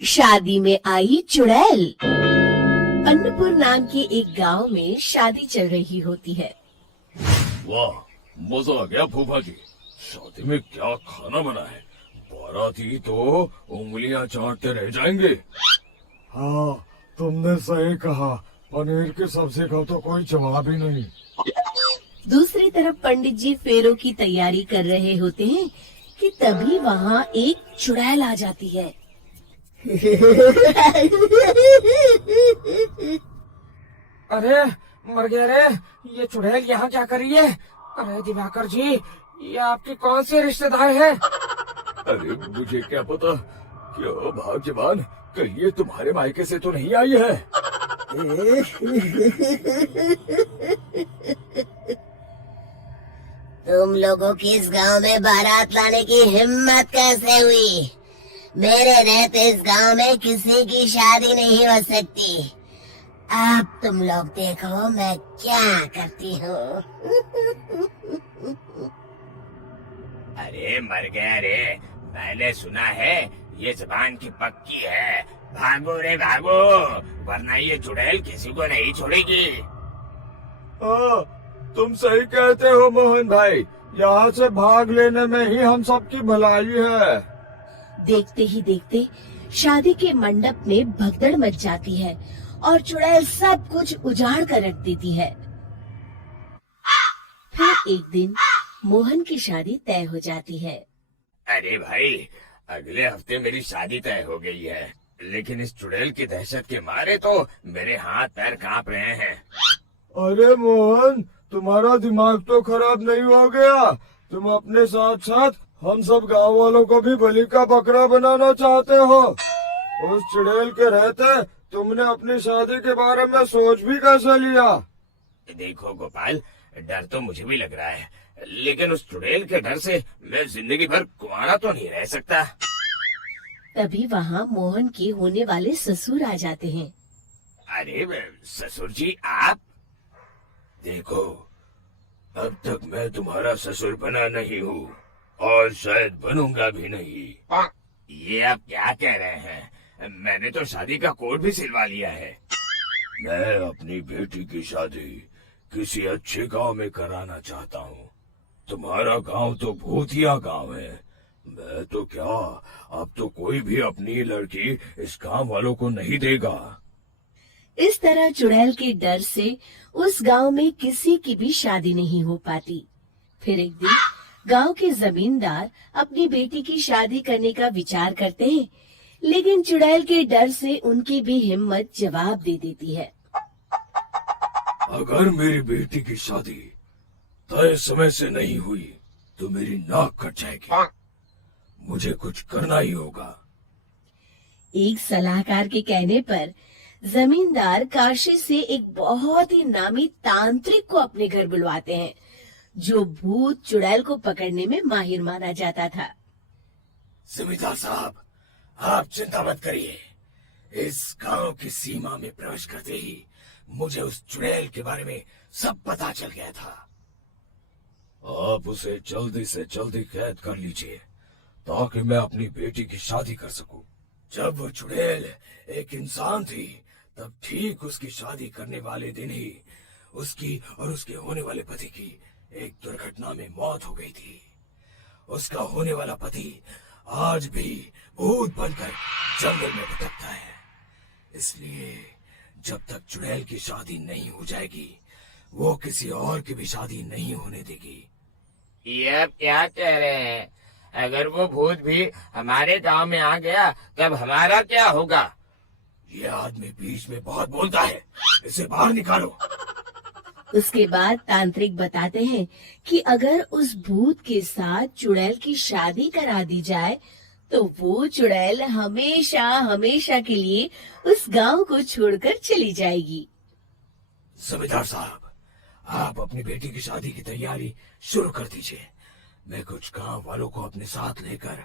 शादी में आई चुड़ैल। अन्नपुर नाम के एक गांव में शादी चल रही होती है। वाह, मजा आ गया फूफा जी। शादी में क्या खाना बना है? बाराती तो उंगलियां चाटते रह जाएंगे। हाँ, तुमने सही कहा। पनीर की सब्जी का तो कोई जवाब ही नहीं। दूसरी तरफ पंडित जी फेरों की तैयारी कर रहे होते हैं कि तभी वहाँ एक चुड़ैल आ जाती है। अरे मर गया रे, ये चुड़ैल यहाँ क्या कर रही है? अरे दिवाकर जी, ये आपकी कौन सी रिश्तेदार है? अरे मुझे क्या पता। क्या भाग्यवान, कहीं ये तुम्हारे मायके से तो नहीं आई है? तुम लोगों की इस गांव में बारात लाने की हिम्मत कैसे हुई? मेरे रहते इस गांव में किसी की शादी नहीं हो सकती। अब तुम लोग देखो मैं क्या करती हूँ। अरे मर गया रे, मैंने सुना है ये जबान की पक्की है। भागो रे भागो, वरना ये चुड़ैल किसी को नहीं छोड़ेगी। हाँ, तुम सही कहते हो मोहन भाई। यहाँ से भाग लेने में ही हम सबकी भलाई है। देखते ही देखते शादी के मंडप में भगदड़ मच जाती है और चुड़ैल सब कुछ उजाड़ कर रख देती है। फिर एक दिन मोहन की शादी तय हो जाती है। अरे भाई, अगले हफ्ते मेरी शादी तय हो गई है, लेकिन इस चुड़ैल की दहशत के मारे तो मेरे हाथ पैर कांप रहे हैं। अरे मोहन, तुम्हारा दिमाग तो खराब नहीं हो गया? तुम अपने साथ साथ हम सब गांव वालों को भी बलि का बकरा बनाना चाहते हो? उस चुड़ैल के रहते तुमने अपनी शादी के बारे में सोच भी कैसे लिया? देखो गोपाल, डर तो मुझे भी लग रहा है, लेकिन उस चुड़ैल के डर से मैं जिंदगी भर कुंवारा तो नहीं रह सकता। तभी वहाँ मोहन के होने वाले ससुर आ जाते हैं। अरे ससुर जी, आप देखो, अब तक मैं तुम्हारा ससुर बना नहीं हूँ और शायद बनूंगा भी नहीं। ये आप क्या कह रहे हैं? मैंने तो शादी का कोड भी सिलवा लिया है। मैं अपनी बेटी की शादी किसी अच्छे गांव में कराना चाहता हूँ। तुम्हारा गांव तो भूतिया गांव है। मैं तो क्या, अब तो कोई भी अपनी लड़की इस गांव वालों को नहीं देगा। इस तरह चुड़ैल के डर से उस गांव में किसी की भी शादी नहीं हो पाती। फिर एक दिन गांव के जमींदार अपनी बेटी की शादी करने का विचार करते हैं, लेकिन चुड़ैल के डर से उनकी भी हिम्मत जवाब दे देती है। अगर मेरी बेटी की शादी तय समय से नहीं हुई तो मेरी नाक कट जाएगी। मुझे कुछ करना ही होगा। एक सलाहकार के कहने पर जमींदार काशी से एक बहुत ही नामी तांत्रिक को अपने घर बुलवाते हैं, जो भूत चुड़ैल को पकड़ने में माहिर माना जाता था। जमींदार साहब, आप चिंता मत करिए। इस गांव की सीमा में प्रवेश करते ही मुझे उस चुड़ैल के बारे में सब पता चल गया था। आप उसे जल्दी से जल्दी कैद कर लीजिए ताकि मैं अपनी बेटी की शादी कर सकूं। जब वो चुड़ैल एक इंसान थी, तब ठीक उसकी शादी करने वाले दिन ही उसकी और उसके होने वाले पति की एक दुर्घटना में मौत हो गई थी। उसका होने वाला पति आज भी भूत बनकर जंगल में भटकता है। इसलिए जब तक चुड़ैल की शादी नहीं हो जाएगी, वो किसी और की भी शादी नहीं होने देगी। ये आप क्या कह रहे हैं? अगर वो भूत भी हमारे गांव में आ गया, तब हमारा क्या होगा? ये आदमी बीच में बहुत बोलता है, इसे बाहर निकालो। उसके बाद तांत्रिक बताते हैं कि अगर उस भूत के साथ चुड़ैल की शादी करा दी जाए तो वो चुड़ैल हमेशा हमेशा के लिए उस गांव को छोड़कर चली जाएगी। जमींदार साहब, आप अपनी बेटी की शादी की तैयारी शुरू कर दीजिए। मैं कुछ गांव वालों को अपने साथ लेकर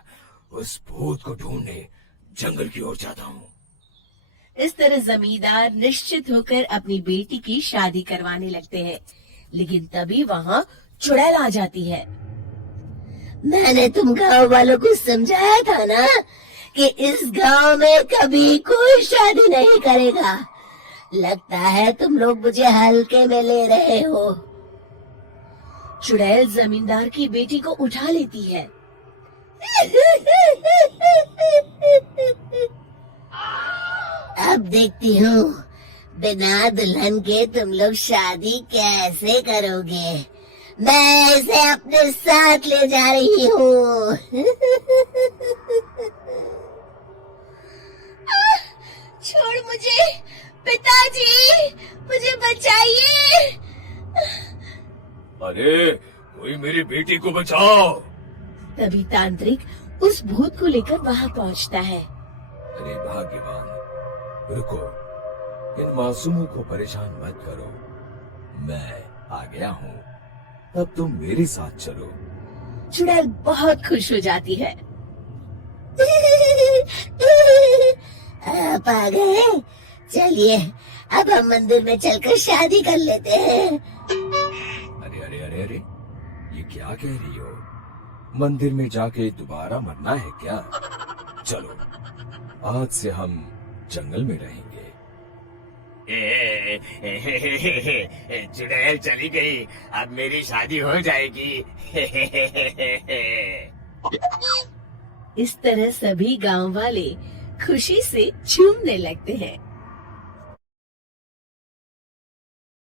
उस भूत को ढूंढने जंगल की ओर जाता हूँ। इस तरह जमींदार निश्चित होकर अपनी बेटी की शादी करवाने लगते हैं, लेकिन तभी वहाँ चुड़ैल आ जाती है। मैंने तुम गांव वालों को समझाया था ना कि इस गांव में कभी कोई शादी नहीं करेगा। लगता है तुम लोग मुझे हल्के में ले रहे हो। चुड़ैल जमींदार की बेटी को उठा लेती है। अब देखती हूँ बिना दुल्हन के तुम लोग शादी कैसे करोगे। मैं इसे अपने साथ ले जा रही हूँ। छोड़ मुझे पिताजी, मुझे बचाइए। अरे कोई मेरी बेटी को बचाओ। तभी तांत्रिक उस भूत को लेकर वहां पहुंचता है। अरे भाग्यवान, रुको, इन मासूमों को परेशान मत करो, मैं आ गया हूँ, अब तुम मेरे साथ चलो। चुड़ैल बहुत खुश हो जाती है। आप आ गए, चलिए अब हम मंदिर में चलकर शादी कर लेते हैं। अरे अरे अरे अरे, ये क्या कह रही हो? मंदिर में जाके दोबारा मरना है क्या? चलो, आज से हम जंगल में रहेंगे। चुड़ैल चली गई, अब मेरी शादी हो जाएगी। इस तरह सभी गांव वाले खुशी से झूमने लगते हैं।